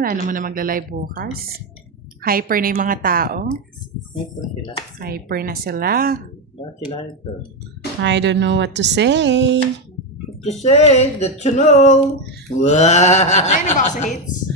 Wala naman na magla-live bukas. Hyper na yung mga tao. Hyper sila. Hyper na sila. Bakit sila hyper? I don't know what to say. To say that you know. Wow! Ayun na ba ako sa hits?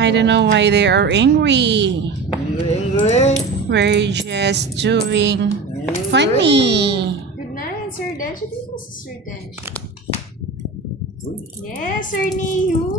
I don't know why they are angry. Angry? We're just doing Angry? funny. Good night, Sir Dench. Ito yung si Sir Dench. Uy, Yes, Sir Nihu.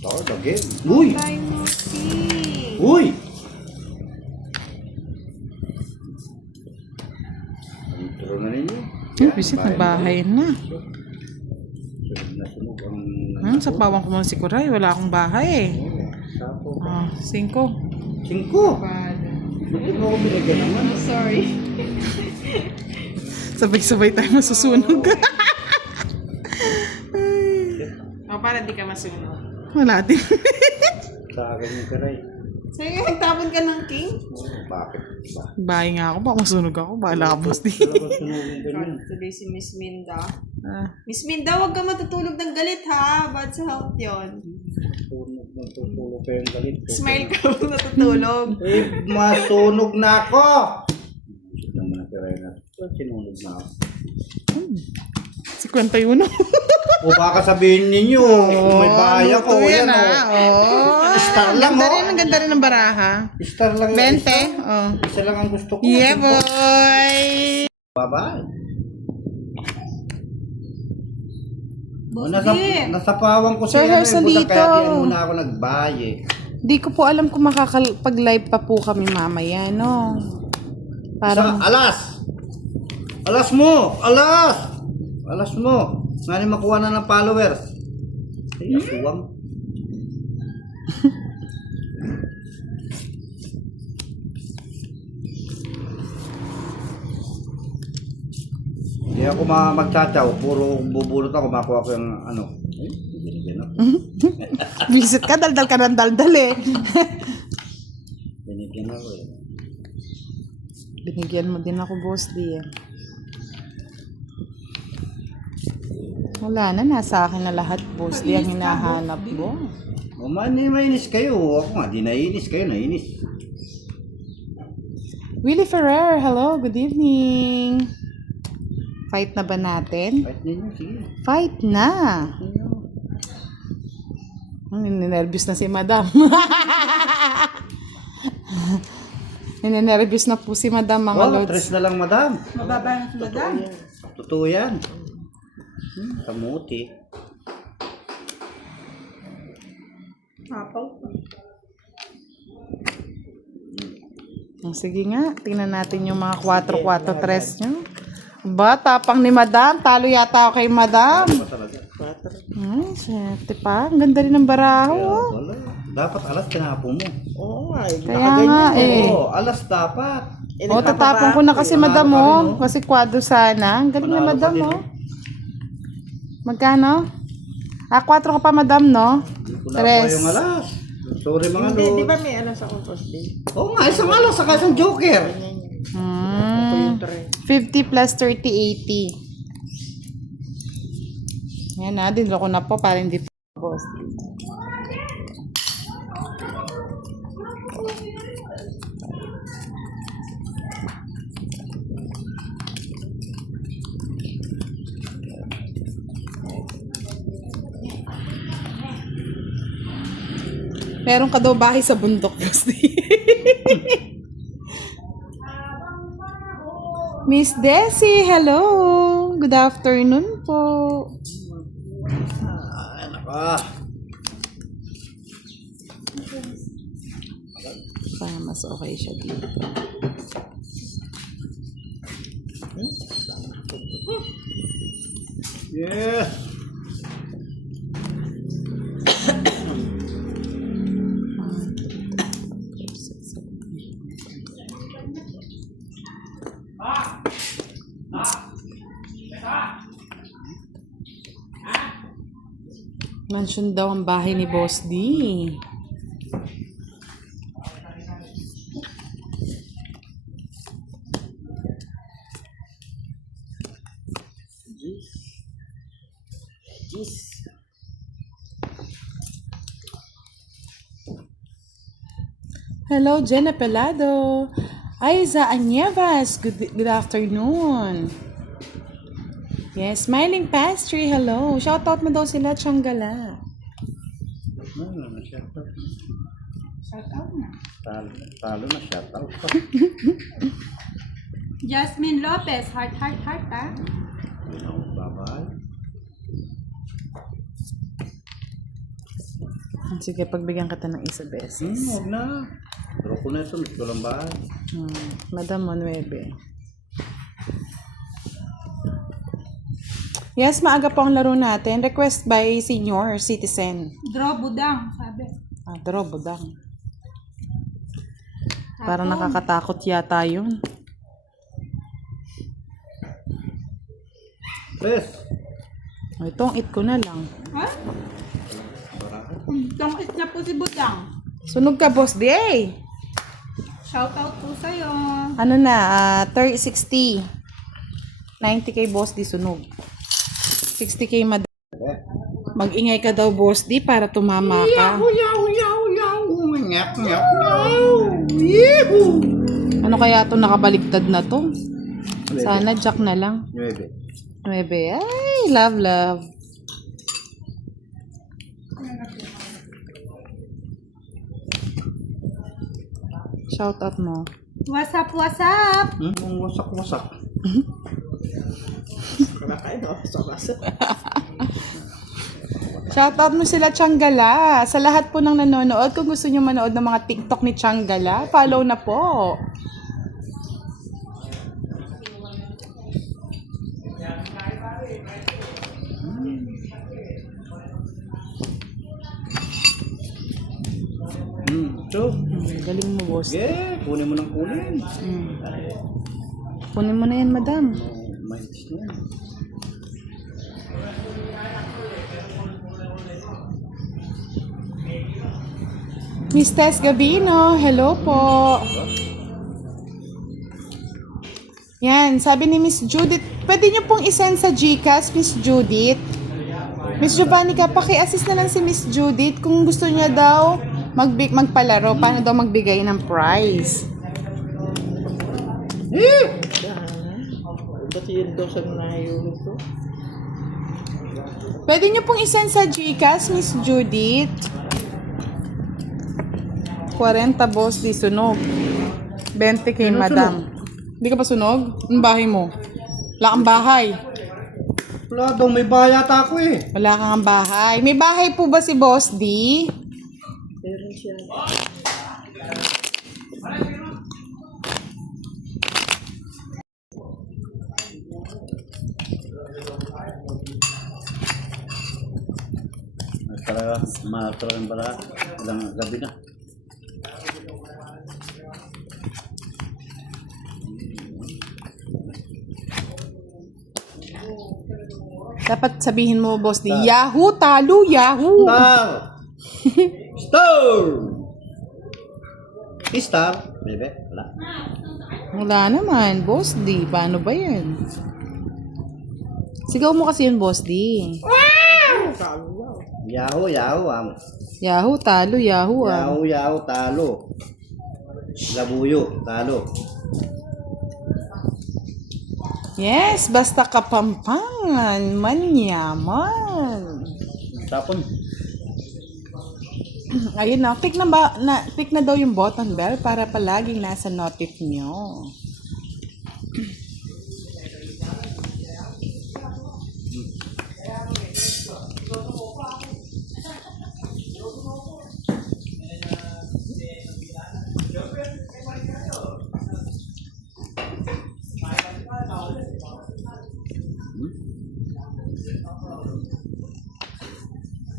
start again. Uy! Tayo mo si. Uy! Intro na ninyo. Visit na bahay na. Sunog na sunog ang... Sa pawang ko muna si Kuray. Wala akong bahay eh. Sapo. 5. 5! Hindi mo ako binigyan naman. I'm sorry. Sabay-sabay tayo masusunog. Para di ka masunod. Wala din. Sa akin yung karay. Sa'yo, nagtapon ka ng king? Bakit ba? Bahay nga ako. Baka masunog ako. Bahala ka, boss di. Talagang sunugin ka niyan. Today si Miss Minda. Ah, Miss Minda, huwag ka matutulog ng galit ha. Bad sa health yun. Natutulog ka yung galit. Smile ka kung natutulog. Eh, masunog na ako! Gusto naman ang karay na. Sinunog na ako. 51. O baka sabihin ninyo, may bahay ako. Yan o. Star lang Ganda o. rin, ang ganda rin ng baraha. Star lang. 20. Oh. Isa lang ang gusto ko. Yeah, boy! Bye-bye. Boss Nasa, D. nasa pawang ko Sir siya. Hersalito. Kaya diyan muna ako nagbaye. Di ko po alam kung makakapag-live pa po kami mamaya, no? Parang, Alas! Alas mo! Alas! Alas mo! Nani makuha na ng followers. Ay, asuwang. Hindi ako magtsatsaw. Puro bubulot ako. Makuha ko yung ano. Ay, binigyan ako. visit ka, daldal ka ng daldal eh. Binigyan ako eh. Binigyan mo din ako, boss di eh. Wala na, nasa akin na lahat, boss di ang hinahanap mo. O mainis kayo. Ako nga, di nainis kayo. Nainis. Willie Ferrer, hello, good evening. Fight na ba natin? Kahit ninyo, sige. Fight na. Ninenervyos na si madam. Ninenervyos na po si madam, mga Oh, lods. tres na lang, madam. Mababa na si Madam. Totoo yan. Kamuti. Apaw. Sige nga, tingnan natin yung mga 4-4-3 nyo. Ba, tapang ni madam. Talo yata ako kay madam. Ano talaga? Siyete pa. Ang ganda rin ng baraho. oh. Wala. Dapat alas tinapo mo. Oo nga, Kaya nga eh. Oo, alas dapat. O, tatapon ko na kasi madam mo. Kasi kwadro sana. Ang galing na Panalo madam pa din, mo. Magkano? 4 ka pa madam, no? Hindi ko nakuha Tres. yung alas. Sorry mga Hindi, di lord. ba may alam sa compose day? Oo nga, isang alas saka isang joker. Ako yung try. 50 plus 30, 80. Yan na, dinlo ko na po para hindi po boss. Meron ka daw bahay sa bundok, boss. Miss Desi, hello. Good afternoon po. Ay, naka. Para mas okay siya dito. Yes. Mansion daw ang bahay ni Boss D. Hello, Jenna Pelado. Aiza Anyevas, good afternoon. Yes, Smiling Pastry, hello. Shoutout mo daw sila, Tianggala. Shoutout na. Talo na siya. Talo pa. Jasmine Lopez, heart, ah. Bye-bye. Sige, pagbigyan kita ng isa beses. Huwag na. Draw ko na ito. Gusto lang ba? Madam mo, 9. Yes, maaga po ang laro natin. Request by senior citizen. Draw budang, sabi. Draw, budang. Parang nakakatakot yata yun. Yes. Itong it ko na lang. Ha? Tong is na po si budang. Sunog ka, Boss D. Shoutout po sa'yo. Ano na, 60. 90k Boss D, sunog. 60k madam. Mag-ingay ka daw, Boss D, para tumama ka. Nyak, nyak, Yehoo! Ano kaya to nakabaligtad na to? Sana jack na lang. 9. Ay, love. Shout out mo. What's up, what's up? Yung wasak-wasak. Nakakain ako sa kasa. Shoutout mo sila Tianggala. Sa lahat po ng nanonood, kung gusto nyo manood ng mga TikTok ni Tianggala, follow na po. So, Galing mo, boss. yeah, kunin mo ng kunin. Kunin mo na yan, madam. Maintis na yan. Miss Tess Gabino, hello po. Yan, sabi ni Miss Judith, pwede nyo pong isend sa GCash, Miss Judith. Miss Giovannica, paki-assist na lang si Miss Judith kung gusto niya daw magpalaro, paano daw magbigay ng prize. Ba't yun daw sa nahihulog ko? Pwede nyo pong isend sa GCash, Miss Judith. 40 boss, di sunog. 20k, madam. Hindi ka pa sunog? Ang bahay mo? Wala kang bahay. Wala daw, may bayata ako eh. Wala kang bahay. May bahay po ba si Boss D? Meron siya. Talaga, matalagang pala. Ilang gabi na. Dapat sabihin mo, Boss D, Yahoo! Talo! Yahoo! Star! Star! Star? Bebe, wala. Wala naman, Boss D. Paano ba yan? Sigaw mo kasi yun, Boss D. Yahoo, Yahoo, Yahoo! Talo! Yahoo! Yahoo, Yahoo, talo. Labuyo, talo. Yes, basta kapampangan, manyaman. Tapon. Ayun na, click na daw yung button bell para palaging nasa notif nyo.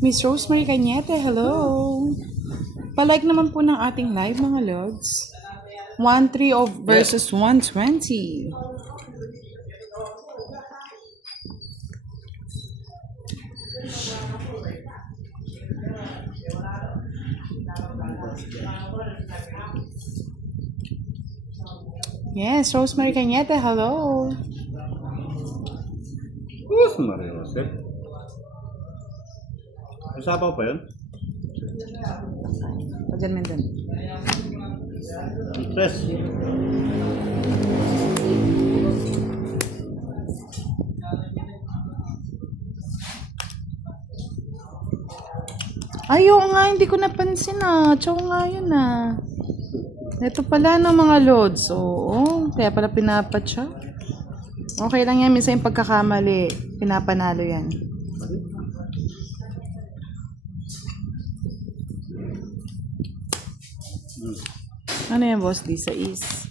Miss Rosemary Cañete, hello. Palike naman po ng ating live, mga lods. 1-3 versus 120. Yes, Rosemary Cañete, hello. Maria Jose. Usapaw pa yun? O, dyan, Mendon. Press. Ay, oo nga, hindi ko napansin Chow nga yun Ito pala ng mga loads. Oo, kaya pala pinapat siya. Okay lang yan, minsan yung pagkakamali, pinapanalo yan. Ano yan, boss? Di sa is.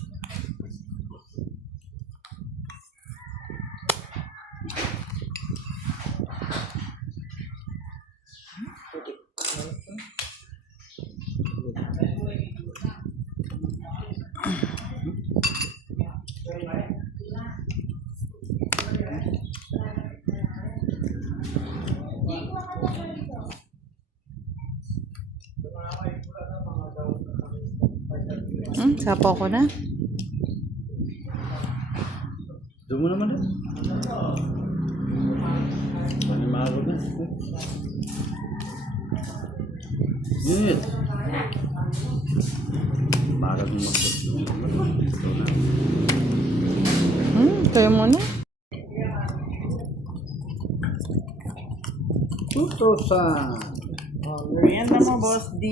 Sapo ko na. Doon mo naman eh. Panimalo na. Yes. Parang mag-ito na. Tayo muna. 2,000. Merienda mo, Boss D.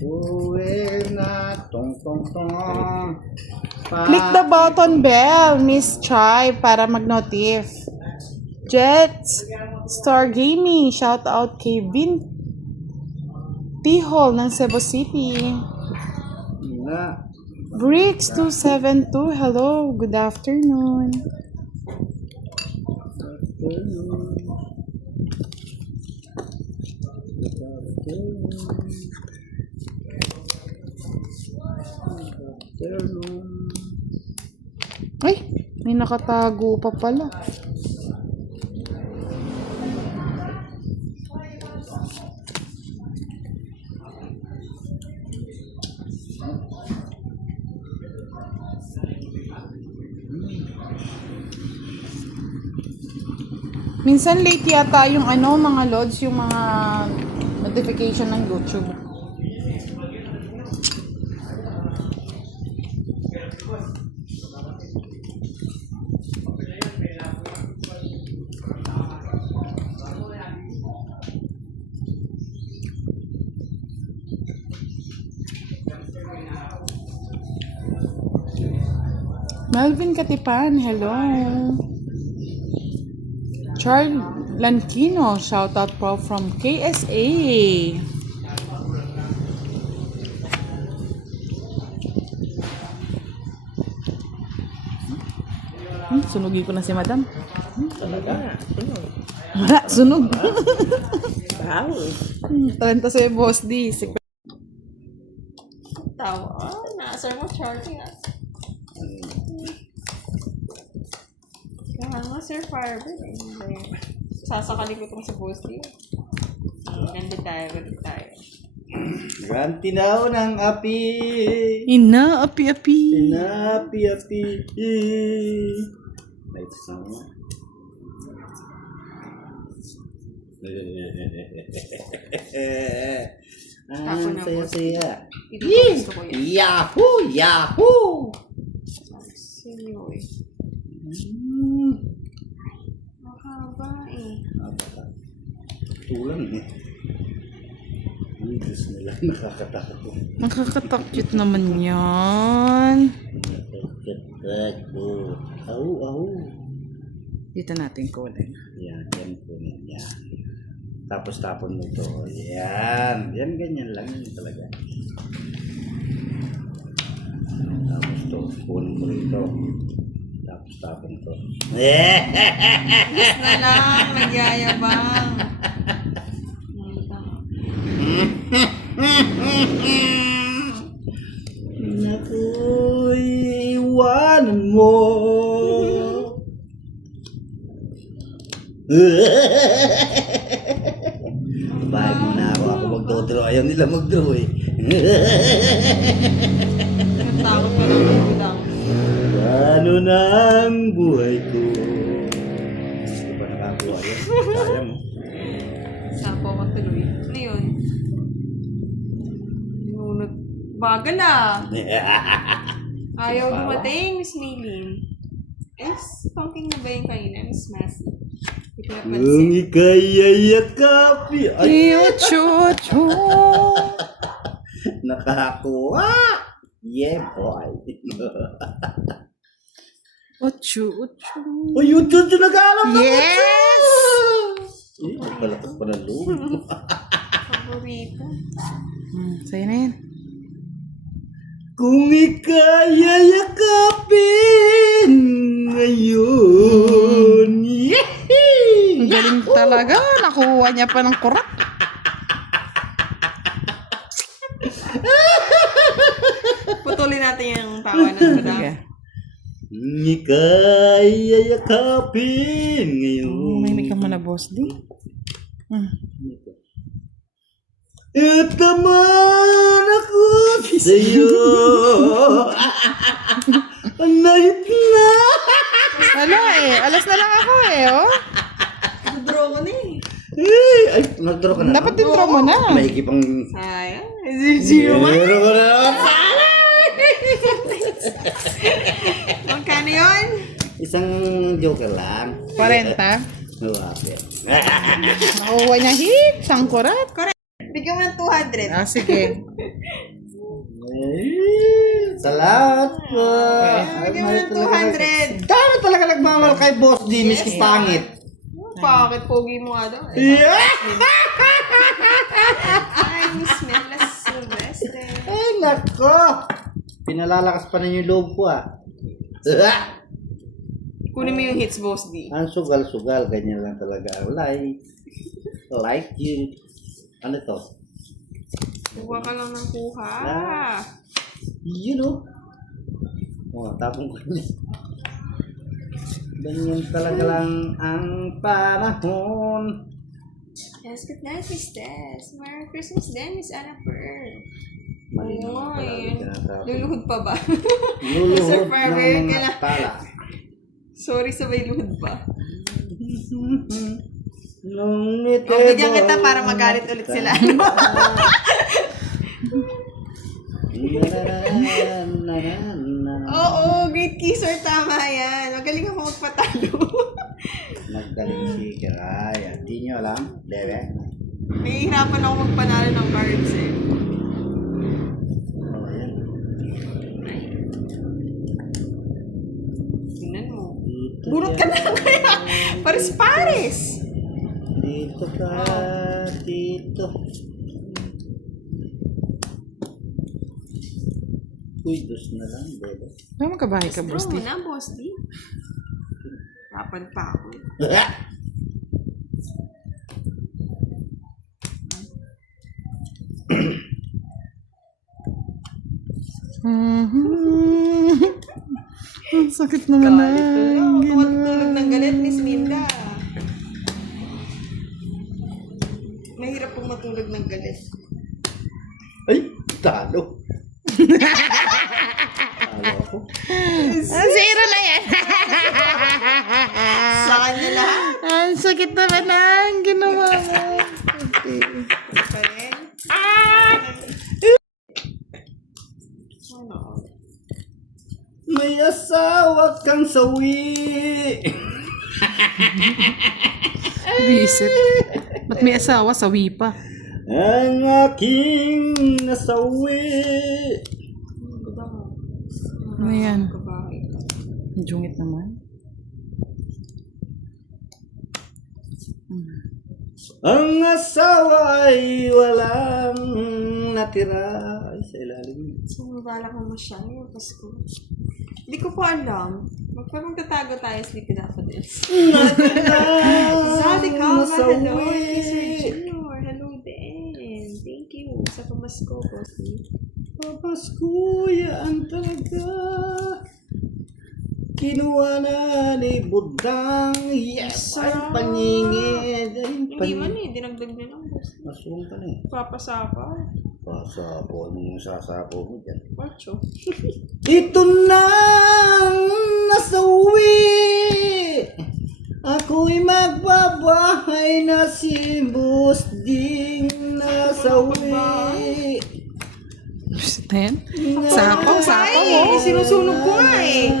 Uwi na. Tong tong tong. Click the button bell, Miss Chai, para mag-notif. Jets, Star Gaming, shout out kay Vin Tihol ng Cebu City. Na. Bricks 272, hello, good afternoon. Ay, may nakatago pa pala. Minsan late yata yung mga loads, yung mga notification ng YouTube. Melvin Katipan, hello. Charles Lankino, shout out po from KSA. Sunugin ko na si Madam. Talaga. Wala, sunog. Wow. Talenta sa'yo, Boss D. Tawa. Naasar mo charging Kaya nga, Sir Firebird. Sasakali ko itong si Boosty. Ganda tayo. Ganti daw ng api. Ina, api-api. Api-api. Lights na mo. Ako na, saya-saya. Hindi ko gusto ko yan. Yahoo! Yahoo! Sino eh. Mahaba eh. Tulang eh. Ay, Diyos nila. Nakakatakot. Nakakatakot naman yan. Nakakatakot. Au. Dito natin kunin. Yan po yan. Tapos tapon mo ito. Yan. Yan, ganyan lang yun talaga. Tapos to, kunin mo rito. Tapos tapon to. Yes na lang. Nagyayabang. Naku, iwanan mo. Bahay mo na ako magdodro. Ayaw nila magdro eh. Takot pa lang. Ano na ang buhay ko nakuha yan. Sayang mo. Saan po ako tuloy? Ano yun? Nunod. Bagal ah. Ayaw dumating, Miss Maylin. Pumping na ba yung kanina, Miss Massey? Hindi ko napansin. Kung ika'y yayakapi. Ay, Chu-chu. nakakuha. Yeah, boy. Chu-chu. Oh, YouTube nag-aalam na. Yes! Eh, palakas pa ng loob. Paborito. Sa'yo na yan. Kung ika'y yayakapin ngayon. Yehey! Ang galing talaga. Nakuha niya pa ng kurak. Putulin natin yung tawanan ko na. Sige. Kung ika'y yayakapin ngayon. May ka mo na, boss. Di. At naman ako sa'yo. Night na. Wala eh. Alas na lang ako eh, oh. Draw ko na eh. Ay, nag-draw ka na. Dapat intro mo na. Maigi pang... Sayang. Zero man. Meron ko na. Magkano yun? Isang joker lang. 40. Mawapit. Nakuha niya hit. Sang kurat. Bigyan mo ng 200. Ah, sige. Salamat po. Bigyan mo ng 200. Dami talaga nagmamahal kay Boss D, miski pangit. Bakit pogi mo nga daw? Yeah! Ay, Miss Melas Silvestre. Ay, nako. Pinalalakas pa ninyo yung loob ko, ah. Kunin mo yung hits, Boss D. Ang sugal-sugal, ganyan lang talaga. Like you. Ano to? Kuha ka lang ng kuha. You know. Oh, tapong ko niya. Ganyan talaga lang ang panahon. Yes, good night, Miss Tess. Merry Christmas din, Miss Anna Pearl. Malinaw Oo, pala yun. ang tinatapos. Luluhod pa ba? Luluhod Sir ng Farmer, mga kailan- pala. Sorry, sabay luhod pa. Nung nito. Bigyan kita para magalit ulit sila. Oo, great kisser, tama yan. Magaling ako magpatalo. Naggaling si Kiraya. Di nyo alam? Bebe? Nahihirapan ako magpanalo ng cards eh. Oh, yan. Tingnan mo. Dito Burot ka na kaya. Pares-pares. Dito ka. Dito. Uy, dos na lang, bebe. Ano magkabahay ka, boss? Draw mo Di? na, Boss D. Rapan pa ako. Ang sakit naman na. Tulog ng galit, Miss Linda. Mahirap pong matulog ng galit. Ay, talo. Talo ako. Zero na yan. Sa kanya lahat. Ang sakit naman na. Ang ginawa mo. Pa rin. Ano? May asawa kang sawi. Bisit. Ba't may asawa? Sawi pa. Ang aking nasawi. Ano yan? Kabahay. Ang jungit naman. Ang asawa ay walang natira. Ay, sa ilalim. Sino balak mo masyado? Pasko. Hindi ko po alam. Magtatago tayo sa Liquid Daffodils. Zadi Calva, hello. Sir Junior, hello din. Thank you sa pamasko, Bossy. Papaskuyaan talaga. Kinuha na ni Budang. Yes! Ay, paningid. Ay, Hindi man eh, dinagdag na lang, Boss. Masuong ka na eh. Papasapa. Pasapo. Anong sasapo mo dyan? Ocho. Ito na ang nasawi. Ako'y magbabahay na si Busding nasawi. Ayan. Sapaw, sapaw. Ay, sinusunog ko nga eh.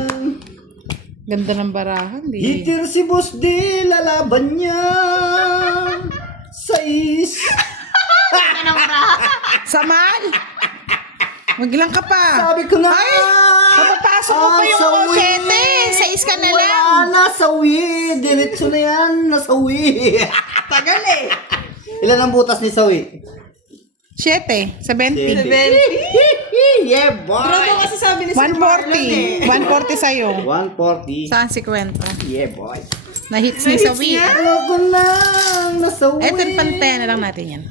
Ganda ng barahan. Di. Hitir si Busdi, lalaban niya. Sais. Samal! Maglang ka pa. Sabi ko na. Mapapasok mo pa yung ang sawi. 7. 6 ka na Wala, lang. nasawi. Diretso na yan, nasawi. Tagal eh. Ilan ang butas ni Sawi? 7. 70. 70. Yeah, boy. Pero ito kasi sabi ni Sir Marlon eh. 140 sa'yo. 140. Saan si Kwento? Yeah, boy. Na-hits ni Sawi. Ako na, nasawi. Eto, pantaya na lang natin yan.